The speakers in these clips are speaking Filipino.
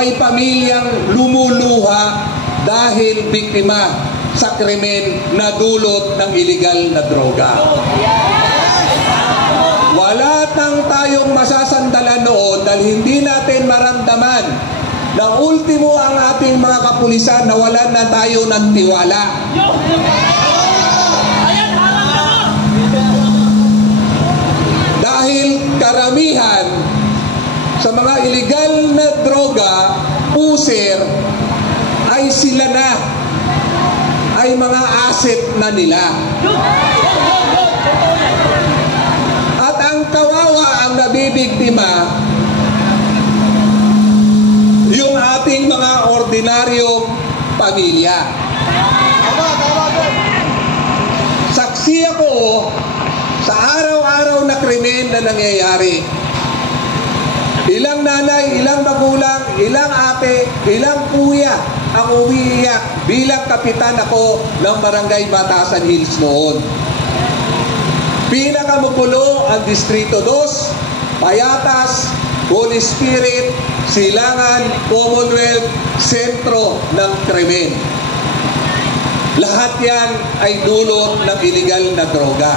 may pamilyang lumuluha dahil biktima sa krimen na dulot ng iligal na droga. Wala nang tayong masasandalan noon dahil hindi natin maramdaman na ultimo ang ating mga kapulisan na wala na tayo ng tiwala. Dahil karamihan sa mga iligal na droga, puser, ay sila na, ay mga asset na nila. At ang kawawa ang nabibiktima, yung ating mga ordinaryong pamilya. Saksi ako sa araw-araw na krimen na nangyayari. Ilang nanay, ilang magulang, ilang ate, ilang kuya ang umiiyak bilang kapitan ako ng Barangay Batasan Hills noon. Pinakamugulo ang Distrito 2, Payatas, Holy Spirit, Silangan, Commonwealth, sentro ng krimen. Lahat yan ay dulot ng iligal na droga.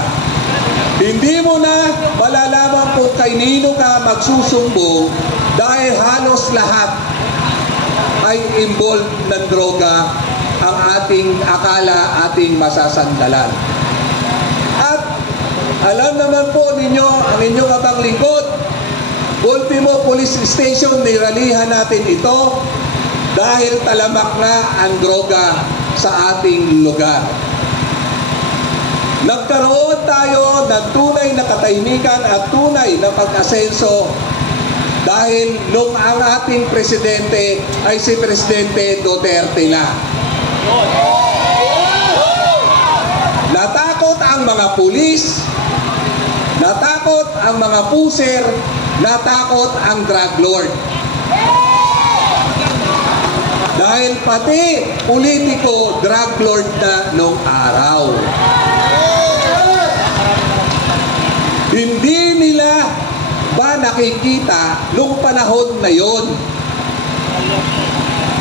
Hindi mo na malalaman kung kanino ka magsusumbong dahil halos lahat ay involved ng droga ang ating akala, ating masasandalan. At alam naman po ninyo, ang inyong abang lingkod, Ultimo Police Station, niralihan natin ito dahil talamak na ang droga sa ating lugar. Nagkaroon tayo ng tunay na katahimikan at tunay na pag-asenso dahil nung ang ating presidente ay si Presidente Duterte na. Natakot ang mga pulis, natakot ang mga puser, natakot ang drug lord. Dahil pati politiko, drug lord na nung araw. Hindi nila ba nakikita nung panahon na yon?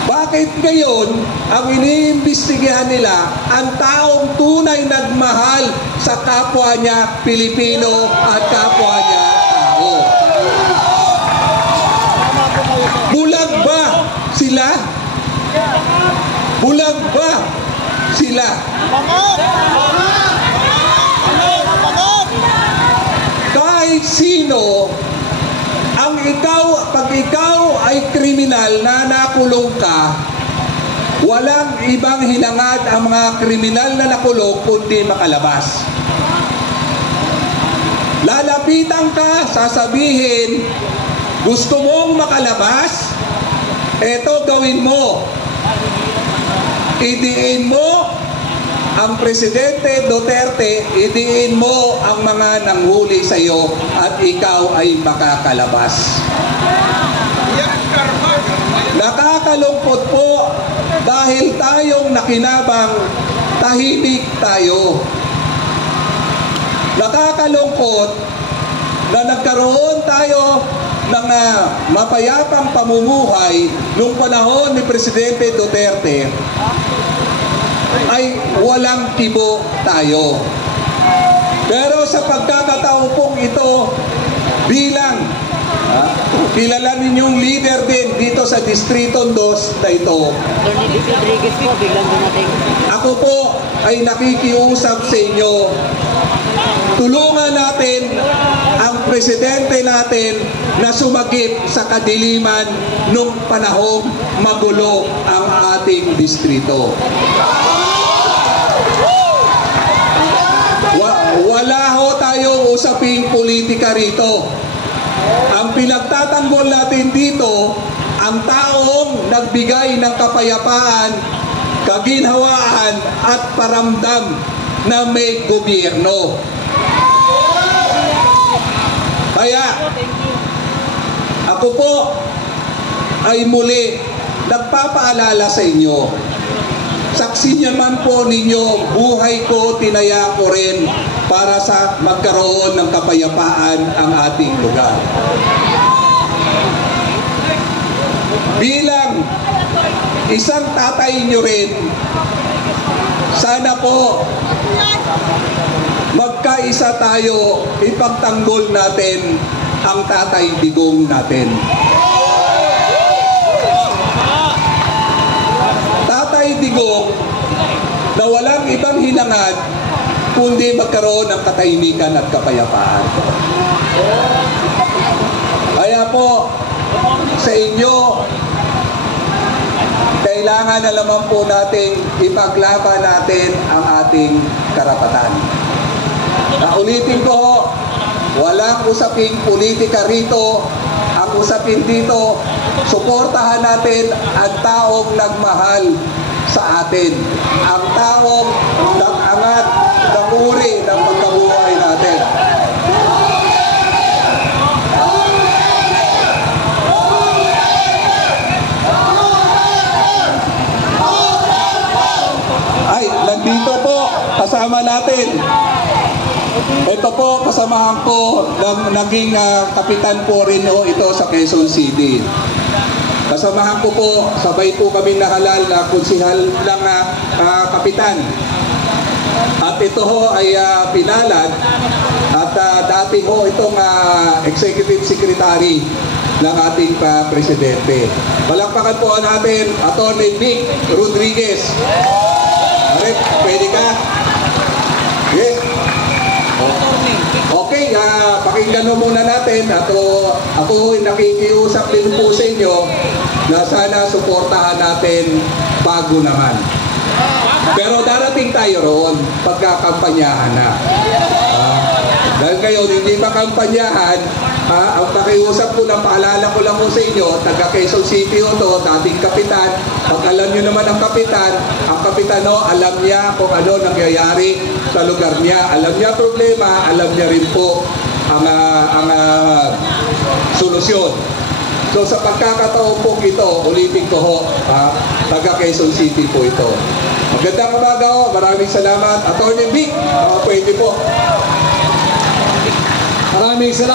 Bakit ngayon ang iniimbestigahan nila ang taong tunay nagmahal sa kapwa niya Pilipino at kapwa niya tao? Bulag ba sila? Bulag ba sila? Kahit sino, pag ikaw ay kriminal na nakulong ka, walang ibang hinangad ang mga kriminal na nakulong kundi makalabas. Lalapitan ka, sasabihin, gusto mong makalabas? Eto gawin mo. Idiin mo ang Presidente Duterte, idiin mo ang mga nanghuli sa iyo at ikaw ay makakalabas. Nakakalungkot po dahil tayong nakinabang, tahimik tayo. Nakakalungkot na nagkaroon tayo ng mapayapang pamumuhay nung panahon ni Presidente Duterte ay walang kibo tayo. Pero sa pagkakataon pong ito, bilang kilala ninyong leader din dito sa Distrito 2 na ito, ako po ay nakikiusap sa inyo, tulungan natin ang presidente natin na sumagip sa kadiliman nung panahong magulo ang ating distrito. Wala ho tayong usaping politika rito. Ang pinagtatanggol natin dito, ang taong nagbigay ng kapayapaan, kaginhawaan at paramdam na may gobyerno. Kaya, ako po ay muli nagpapaalala sa inyo. Saksi naman po ninyo, buhay ko, tinaya ko rin para sa magkaroon ng kapayapaan ang ating lugar. bilang isang tatay nyo rin, sana po magkaisa tayo, ipagtanggol natin ang Tatay Digong natin. Tatay Digong na walang ibang hinangad kundi magkaroon ng katahimikan at kapayapaan. Kaya po sa inyo, kailangan na naman po nating ipaglaban natin ang ating karapatan. Ulitin ko, walang usaping politika rito. Ang usapin dito, suportahan natin ang taong nagmahal sa atin. Ang taong nag-angat, nag-uri ng pagkabuhay natin. Ay, nandito po, kasama natin. Ito po, kasamahan ko ng naging kapitan po rin ito sa Quezon City. Kasamahan ko po, sabay po kami nahalal na konsihal ng kapitan. At ito ho ay pinalad at dati ho itong executive secretary ng ating presidente. Palakpakan po natin, Atty. Vic Rodriguez. Arit, pwede ka? Yes. Okay, pakinggan mo muna natin. Ako nakikiusap din po sa inyo na sana suportahan natin bago naman. Pero darating tayo roon pagkakampanyahan na. Dahil ngayon, hindi pa kampanyahan, ang pakiusap ko lang, paalala ko lang po sa inyo, taga Quezon City to, dating kapitan. Pag alam nyo naman ang kapitan alam niya kung ano nangyayari sa lugar niya. Alam niya problema, alam niya rin po ang solusyon. So sa pagkakataon po ito, ulitin ko ho, taga Quezon City po ito. Magandang umaga ho, maraming salamat. Atty. Vic, pwede po. Maraming salamat.